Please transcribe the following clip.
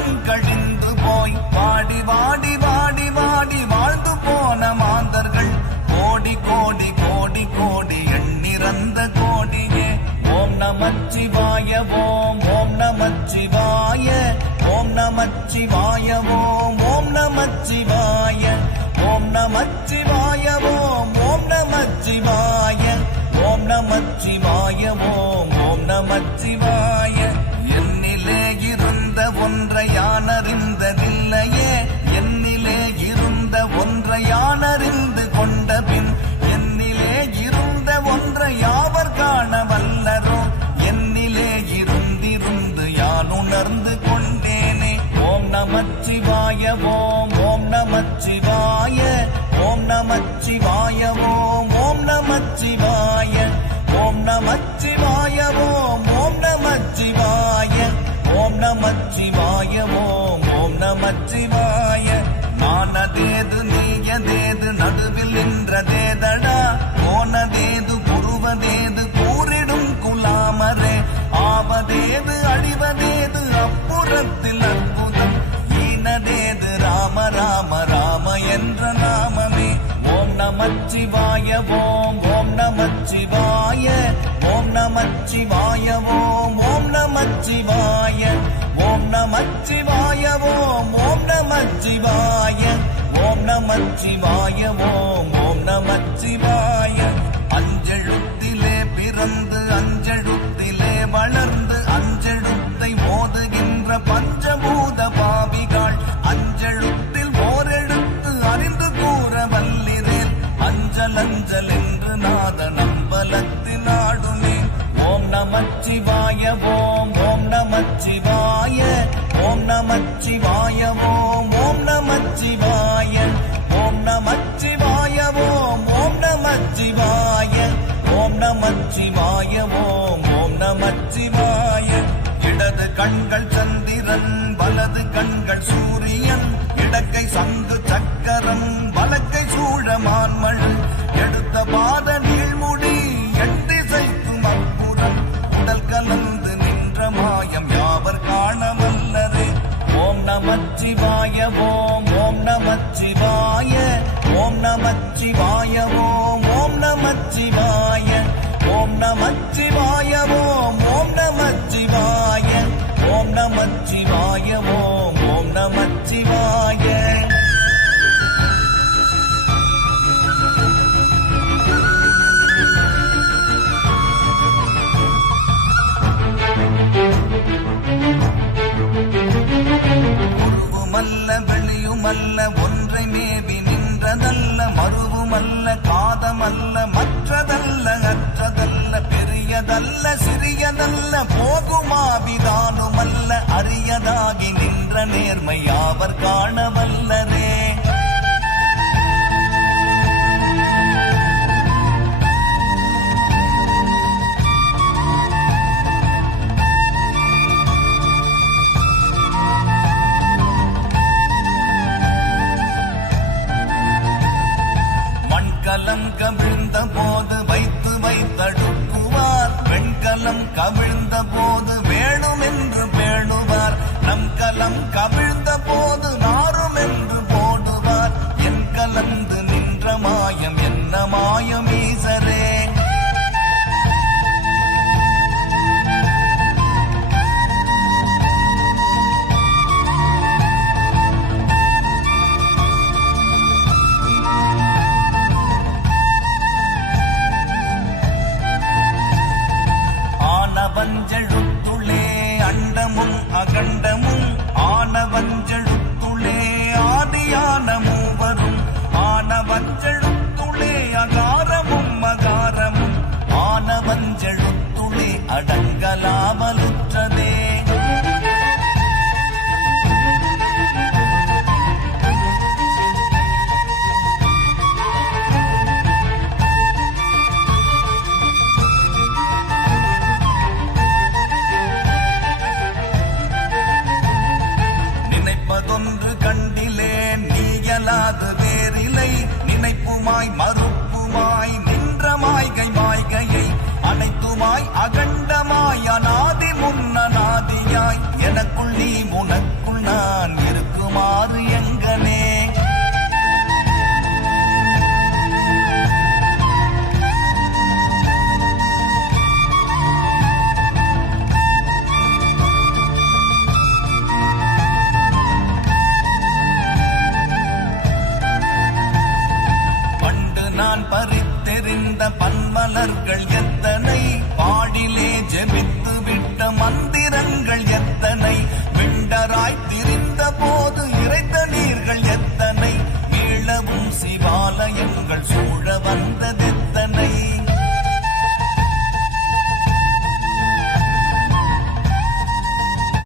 காலமும் கழிந்து போய் வாடி வாடி வாடி வாடி வாழ்ந்து போன மாந்தர்கள் கோடி கோடி கோடி கோடி எண்ணிறந்த கோடியே. ஓம் நமச்சிவாய ஓம் ஓம் நமச்சிவாய ஓம் நமச்சிவாய ஓம் ஓம் நமச்சிவாய ஓம் நமச்சிவாய ஓம் ஓம் நமச்சிவாய ஓம் நமச்சிவாய ஓம் ஓம் நமச்சிவாய. என்னிலே இருந்த ஒன்றை யானறிந்ததில்லையே, என்னிலே இருந்த ஒன்றை யானறிந்து கொண்ட பின் என்னிலே இருந்த ஒன்றை யாவர் காண வல்லரோ, என்னிலே இருந்திருந்து யான் உணர்ந்து கொண்டேனே. ஓம் நமச்சிவாய ஓம் ஓம் நமச்சிவாய ஓம் நமச்சிவாய ஓம் ஓம் நமச்சிவாய ஓம் நமச்சிவாய ஓம் ஓம் நமச்சிவாய ஓம் நமச்சிவாய ஓம் ஓம் நமச்சிவாய. நானதேது நீயதேது நடுவில் நின்றதேதடா, போனதேது புருவதேது கூறிடும் குலாமரே, ஆவதேது அழிவதேது அப்புறத்தில் அற்புதம், ஈனதேது ராம ராம ராம என்ற நாமமே. ஓம் நமச்சிவாய ஓம் ஓம் நமச்சிவாய ஓம் நமச்சிவாய ஓம் ஓம் நமச்சிவாய ஓம் நமச்சிவாய ஓம் ஓம் நமச்சிவாய ஓம் நமச்சிவாய ஓம் ஓம் நமச்சிவாய. அஞ்செழுத்திலே பிறந்து அஞ்செழுத்திலே வளர்ந்து அஞ்செழுத்தை ஓதுகின்ற பஞ்சபூத பாவிகள் அஞ்செழுத்தில் ஓரெழுத்து அறிந்து கூற வல்லிரேல், அஞ்சல் அஞ்சல் என்று நாத நம்பலத்தில் ஆடுமே. ஓம் நமச்சிவாய ஓம் ஓம் நமச்சிவாய ஓம் நமச்சிவாய ஓம் ஓம் நமச்சிவாய ஓம் நமச்சிவாய ஓம் ஓம் நமச்சிவாய ஓம் நமச்சிவாய ஓம் ஓம் நமச்சிவாய. இடது கண்கள் சந்திரன் வலது கண்கள் சூரியன், இடக்கை சங்கு சக்கரம் வலக்கை சூழமான்மழு, எடுத்த பாத நீழ்முடி எட்டிசைக்கும் அப்புறம், உடல் கலந்து நின்ற மாயம் யாவர் காண வல்லரே. ஓம் நமச்சிவாய ஓம் ஓம் நமச்சிவாய ஓம் நமச்சிவாய ஓம் ஓம் நமச்சிவாய ஓம் நமச்சிவாய ஓம் ஓம் நமச்சிவாய ஓம் நமச்சிவாய ஓம் ஓம் நமச்சிவாய. உருவுமல்ல வெளியுமல்ல ஒன்றை மேவி நின்றதல்ல, மருவுமல்ல காதமல்ல மற்றதல்ல அற்றதல்ல, பெரியதல்ல சிறியதல்ல போகுமாவிதானுமல்ல, அரியதாகி நின்ற நேர்மை யாவர் காண வல்லரே. மண்கலம் கவிழ்ந்த போது வைத்து வைத்தடுக்குவார், வெண்கலம் கவிழ்ந்த போது வேணும் என்று பேணுவார், நம் கலம் கவிழ்ந்த போது நாரும் என்று போடுவார், என் கலந்து நின்ற மாயம் என்ன மாயம் ஈசரே. ஆனவஞ்செழுத்துளே அண்டமும் அகண்டமும், ஆனவஞ்செழுத்துளே ஆதியான மூவரும், ஆனவஞ்செழுத்துளே அகாரமும் அகாரமும், ஆனவஞ்செழுத்துளே அடங்கலாமலுற்றதே. நினைப்பதொன்று கண்டிலேன் நீயலாது வேறிலை, நினைப்புமாய் மறுப்புமாய் நின்ற மாய்கை மாய்கையை, அனைத்துமாய் அகண்டமாய் அநாதி முன்னநாதியாய், எனக்குள் நீ உனக்குள் நான் வீரராய்